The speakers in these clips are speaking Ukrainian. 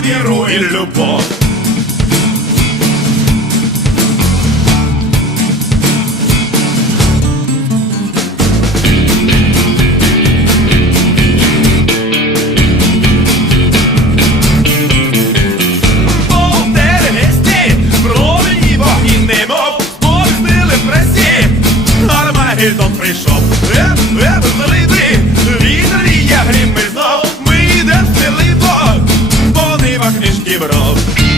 віру і любов. Між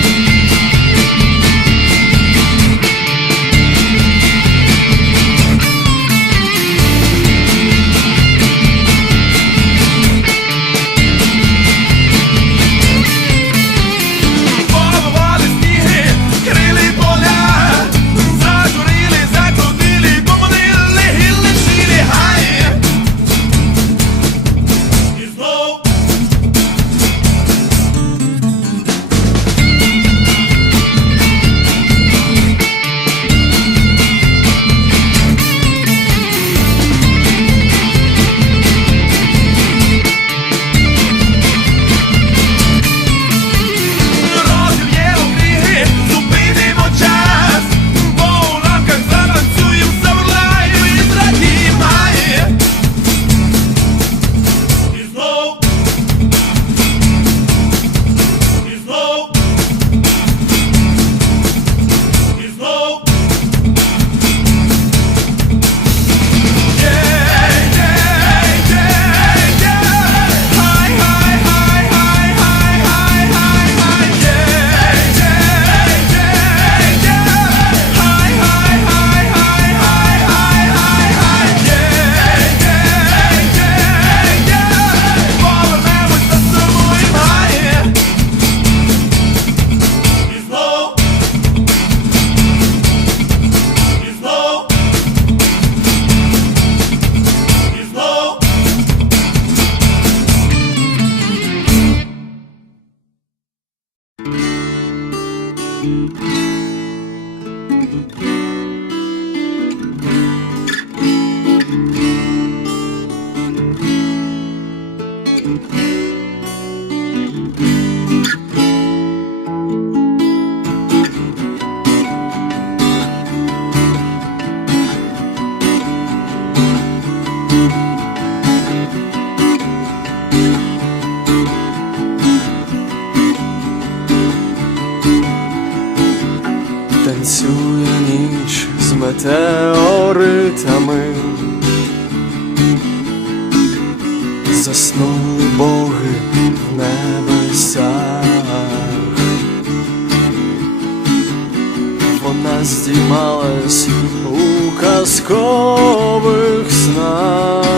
здіймалась у казкових снах,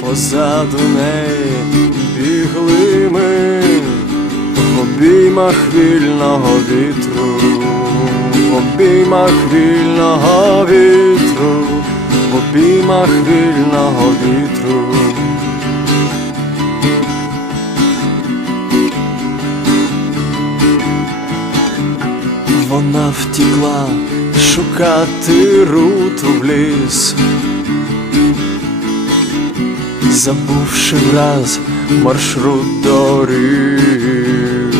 позаду неї бігли ми в обіймах вільного вітру, в обіймах вільного вітру, в обіймах вільного вітру. Вона втікла шукати руту в ліс, забувши враз маршрут доріг.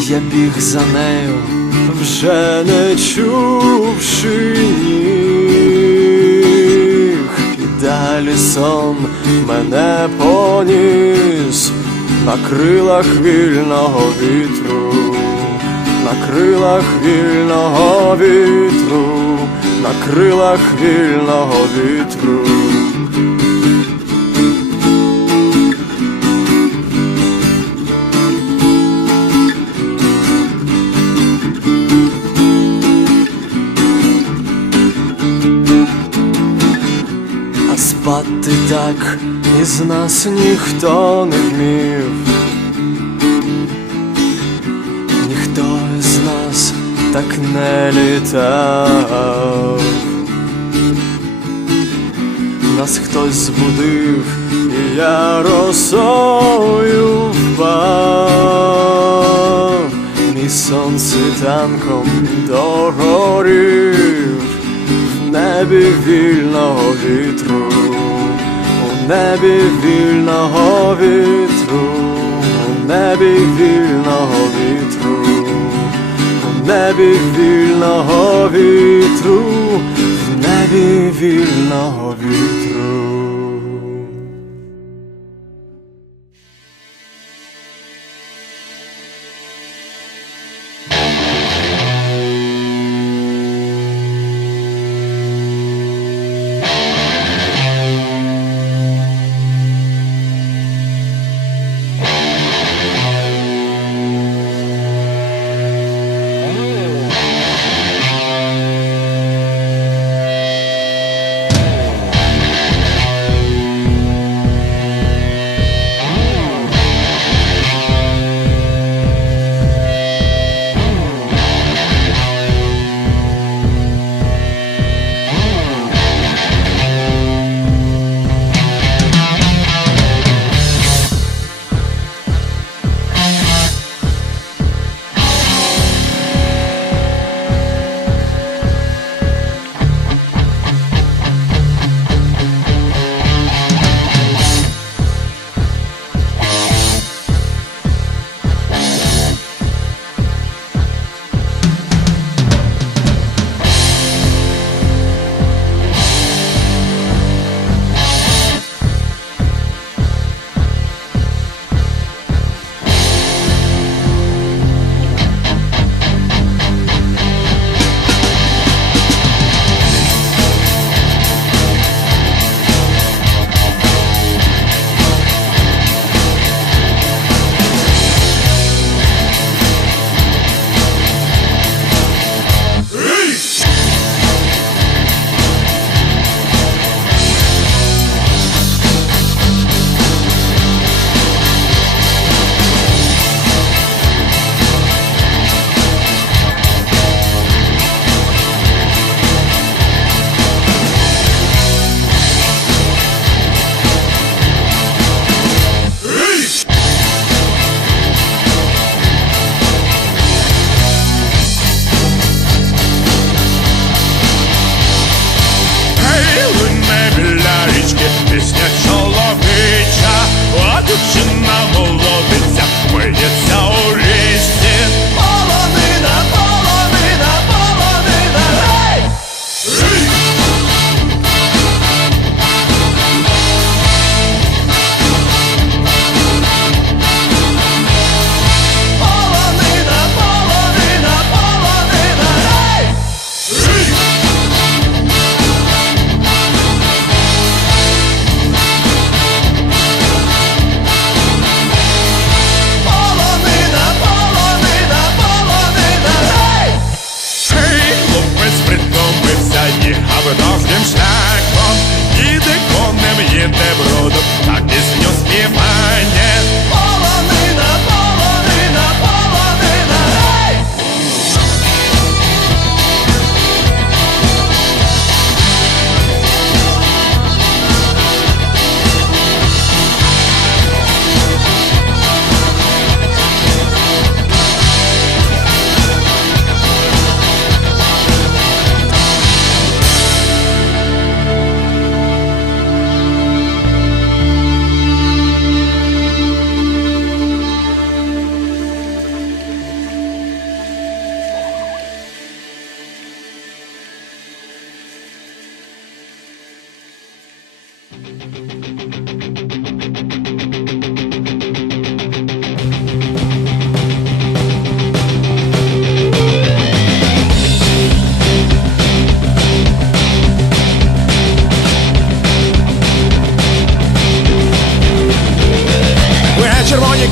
Я біг за нею, вже не чувши ніг, і далі сон мене поніс на крилах вільного вітру, на крилах вільного вітру, на крилах вільного вітру. Спати так із нас ніхто не вмів. Так не літав. Нас хтось збудив, і я росою впав. Мій сон світанком догорів в небі вільного вітру, у небі вільного вітру, в небі вільного вітру, небі вільного вітру, в небі вільного вітру.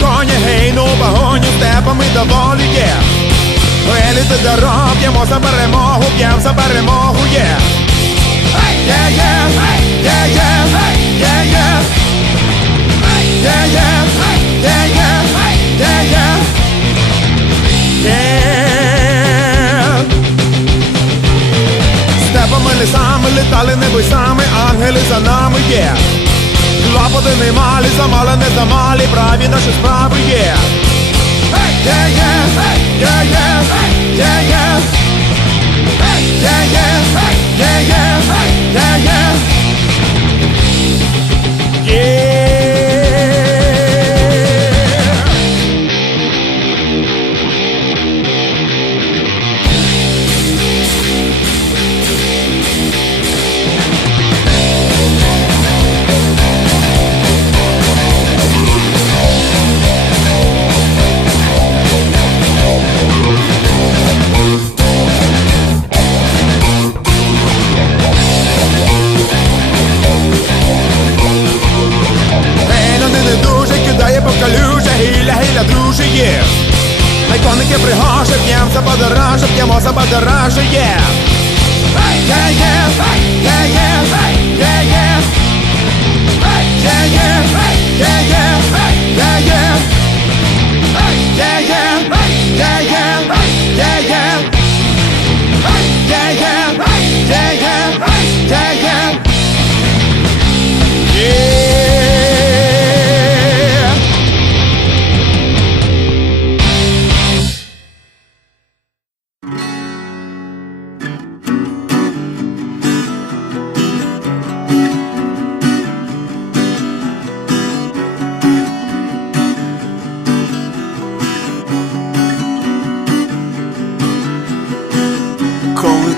Коні, гей, ну погоню степами доволі є. Еліти дорог, п'ємо за перемогу, п'ємо за перемогу, є. Є, є, є, є, є, є. Є. Степами, лісами, літали небесами, ангели за нами є. Клопоти немалі, замали, не замалі, праві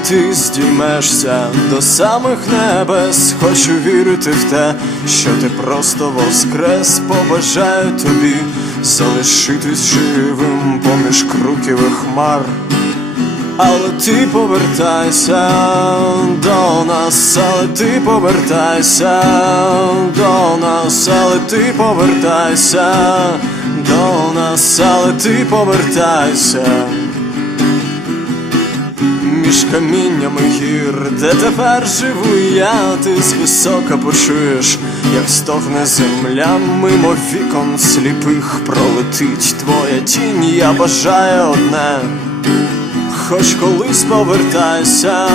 ти здіймешся до самих небес, хочу вірити в те, що ти просто воскрес, побажаю тобі залишитись живим поміж круківих хмар. Але ти повертайся до нас, але ти повертайся до нас, але ти повертайся до нас, але ти повертайся між каміннями гір, де тепер живу я, ти звисока почуєш, як стогне земля, мимо вікон сліпих пролетить твоя тінь, я бажаю одне. Хоч колись повертайся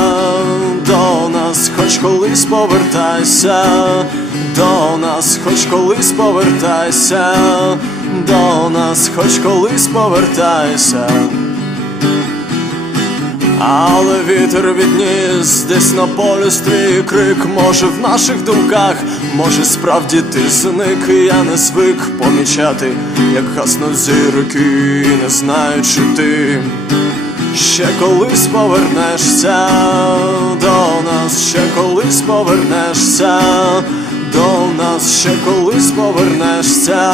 до нас, хоч колись повертайся до нас, хоч колись повертайся до нас, хоч колись повертайся. Але вітер відніс десь на полі твій крик, може в наших думках, може справді ти зник, я не звик помічати, як гаснуть зірки, не знаю, чи ти. Ще колись повернешся до нас, ще колись повернешся до нас, ще колись повернешся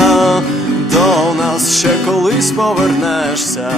до нас, ще колись повернешся.